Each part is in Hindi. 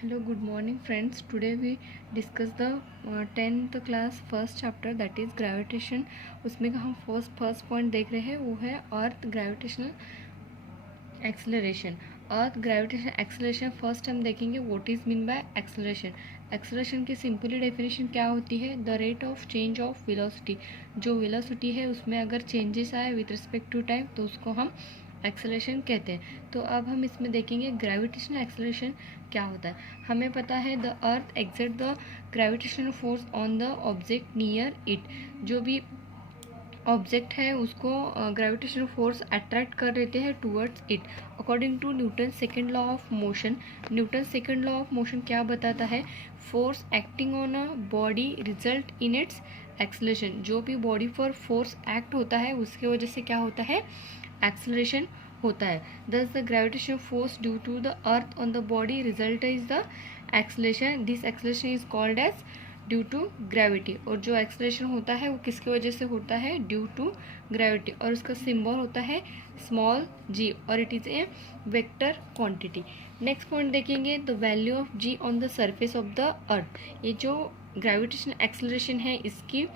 Hello, good morning friends. Today we discuss the 10th class first chapter that is gravitation. उसमें का हम फर्स्ट पॉइंट देख रहे हैं वो है अर्थ ग्रेविटेशनल एक्सेलरेशन. अर्थ ग्रेविटेशन एक्सेलरेशन फर्स्ट हम देखेंगे what is mean by acceleration. Acceleration की सिंपली डेफिनेशन क्या होती है? The rate of change of velocity. जो वेलोसिटी है उसमें अगर चेंजेस आए विथ रिस्पेक्ट टू टाइम तो उसको हम एक्सेलरेशन कहते हैं. तो अब हम इसमें देखेंगे ग्रेविटेशनल एक्सेलरेशन क्या होता है. हमें पता है the earth exert the gravitational force on the object near it. जो भी ऑब्जेक्ट है उसको ग्रेविटेशनल फोर्स अट्रैक्ट कर देते हैं towards it according to Newton second law of motion. Newton second law of motion क्या बताता है? Force acting on a body result in its acceleration. जो भी बॉडी पर फोर्स एक्ट होता है उसके वजह से क्या होता है? एक्सेलरेशन होता है. Thus the gravitation force due to the earth on the body result is the acceleration. This acceleration is called as due to gravity. और जो एक्सेलरेशन होता है वो किसकी वजह से होता है? Due to gravity. और उसका सिंबल होता है स्मॉल जी और it is a vector quantity. Next point देखेंगे the value of G on the surface of the earth. ये जो ग्रेविटेशनल एक्सेलरेशन है इसकी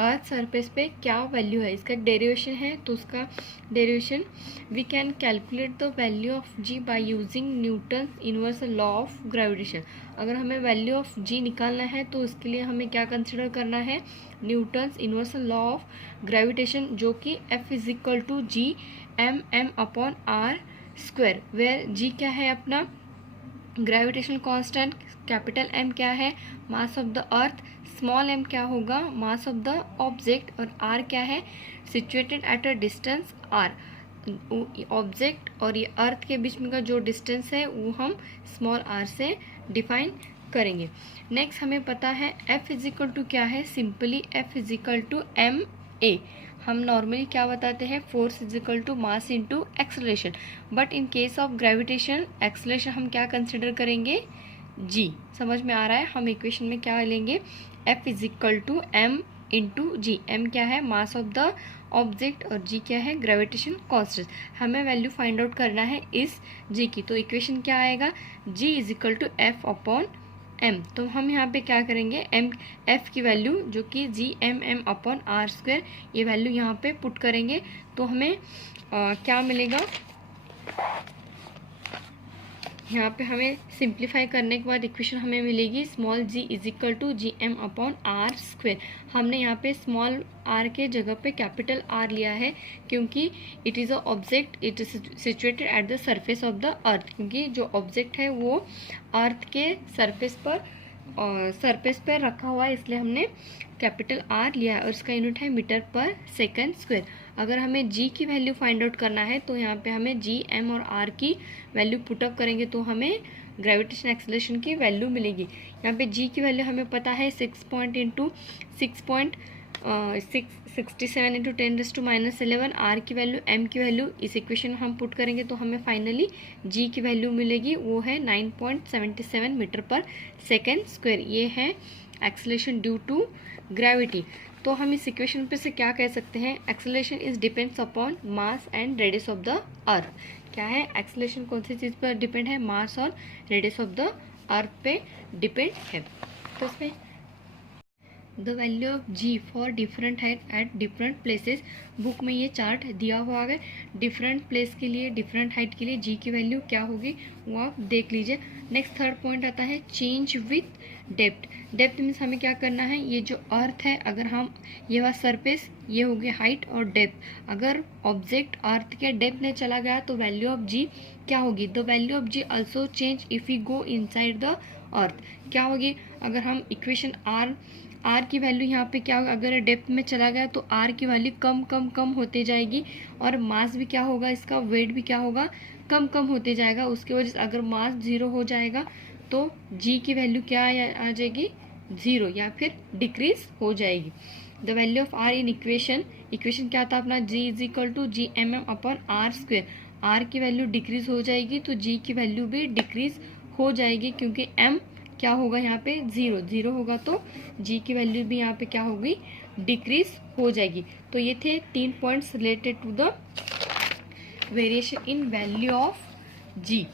अर्थ सरफेस पे क्या वैल्यू है? इसका डेरिवेशन है तो उसका derivation we can calculate the value of g by using Newton universal law of gravitation. अगर हमें वैल्यू ऑफ जी निकालना है तो उसके लिए हमें क्या कंसिडर करना है? Newton's universal law of gravitation जो कि F is equal to G M M upon are square. Where G क्या है? अपना ग्रेविटेशनल कांस्टेंट. कैपिटल एम क्या है? Mass of the earth. Small M क्या होगा? Mass of the object. और आर क्या है? Situated at a distance R. Object और ये अर्थ के बीच में का जो डिस्टेंस है वो हम स्मॉल आर से डिफाइन करेंगे. नेक्स्ट हमें पता है F इजिकल टू क्या है? Simply F is equal to m a. हम नॉर्मली क्या बताते हैं? Force is equal to mass into acceleration. But in case of gravitation acceleration हम क्या कंसिडर करेंगे? जी. समझ में आ रहा है? हम इक्वेशन में क्या लेंगे? F is equal to m into g. M क्या है? मास ऑफ द ऑब्जेक्ट और जी क्या है? Gravitation constant. हमें वैल्यू फाइंड आउट करना है इस जी की. तो इक्वेशन क्या आएगा? G equal to F upon M. तो हम यहाँ पे क्या करेंगे? एम एफ की वैल्यू जो कि G M M upon are square ये वैल्यू यहाँ पे पुट करेंगे तो हमें क्या मिलेगा? यहाँ पे हमें सिंप्लीफाई करने के बाद इक्वेशन हमें मिलेगी small g is equal to G M upon are square. हमने यहाँ पे स्मॉल आर के जगह पे कैपिटल आर लिया है क्योंकि it is a object. It is situated at the surface of the अर्थ. क्योंकि जो ऑब्जेक्ट है वो अर्थ के सरफेस पर रखा हुआ है इसलिए हमने कैपिटल आर लिया है और इसका यूनिट है मीटर पर सेकेंड स्क्वायर. अगर हमें जी की वैल्यू फाइंड आउट करना है तो यहाँ पे हमें जी एम और आर की वैल्यू पुटअप करेंगे तो हमें ग्रेविटेशन एक्सेलरेशन की वैल्यू मिलेगी. यहाँ पे जी की वैल्यू हमें पता है 6.67 इंटू 10⁻⁻11. आर की वैल्यू एम की वैल्यू इस इक्वेशन में हम पुट करेंगे तो हमें फाइनली जी की वैल्यू मिलेगी वो है 9.77 मीटर पर सेकेंड स्क्वायर. ये है एक्सेलरेशन ड्यू टू ग्रेविटी. तो हम इस इक्वेशन पे से क्या कह सकते हैं? Acceleration is depends upon mass and radius of the earth. क्या है? एक्सेलरेशन कौन सी चीज़ पर डिपेंड है? मास और रेडियस ऑफ द अर्थ पे डिपेंड है. तो इसमें the value of g for different height at different places. Book में ये चार्ट दिया हुआ है. डिफरेंट प्लेस के लिए डिफरेंट हाइट के लिए जी की वैल्यू क्या होगी वो आप देख लीजिए. नेक्स्ट थर्ड पॉइंट आता है change with depth. Depth means हमें क्या करना है? ये जो अर्थ है अगर हम ये वाला सरफेस ये हो गया हाइट और डेप्थ. अगर ऑब्जेक्ट अर्थ के डेप्थ में चला गया तो वैल्यू ऑफ जी क्या होगी? The value of g also change if you go inside the earth. क्या होगी? अगर हम इक्वेशन आर की वैल्यू यहाँ पे क्या होगा? अगर डेप्थ में चला गया तो आर की वैल्यू कम कम कम होते जाएगी और मास भी क्या होगा? इसका वेट भी क्या होगा? कम कम होते जाएगा. उसकी वजह से अगर मास 0 हो जाएगा तो जी की वैल्यू क्या आ जाएगी? 0 या फिर डिक्रीज हो जाएगी. The value of R in equation क्या था अपना? G is equal to G M M upon are square. R की वैल्यू डिक्रीज हो जाएगी तो जी की वैल्यू भी डिक्रीज हो जाएगी क्योंकि एम क्या होगा यहाँ पे? 0 होगा तो जी की वैल्यू भी यहाँ पे क्या होगी? डिक्रीज हो जाएगी. तो ये थे 3 points related to the variation in value of ji.